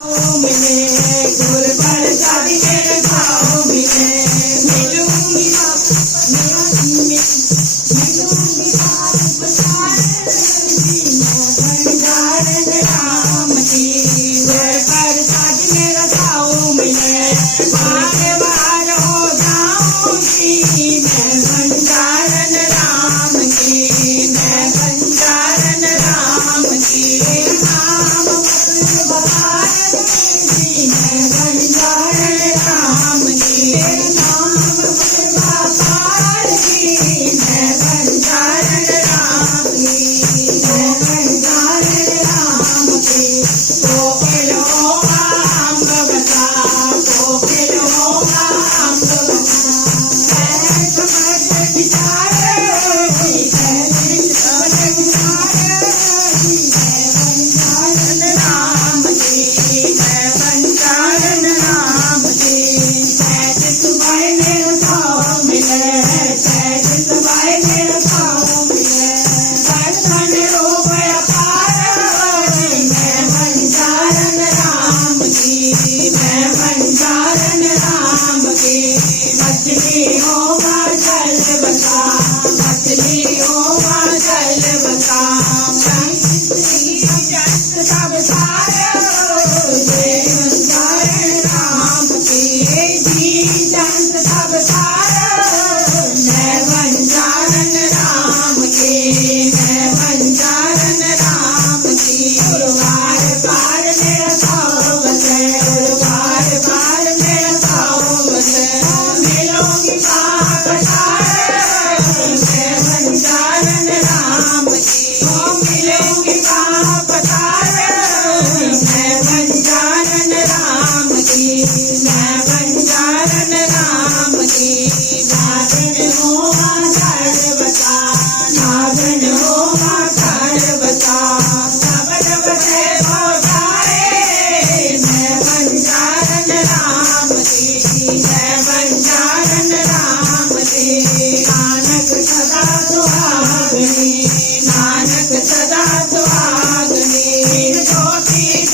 मिले गुर प्रसाद के भाव मिले मिलूंगी मिलूंगी बात भंडारन राम की गुर प्रसाद मेरा भाव मिले बार बार हो जाऊंगी मैं भंडारन राम की मैं भंडारन राम की नाम नानक सदा सुहागनी ज्योति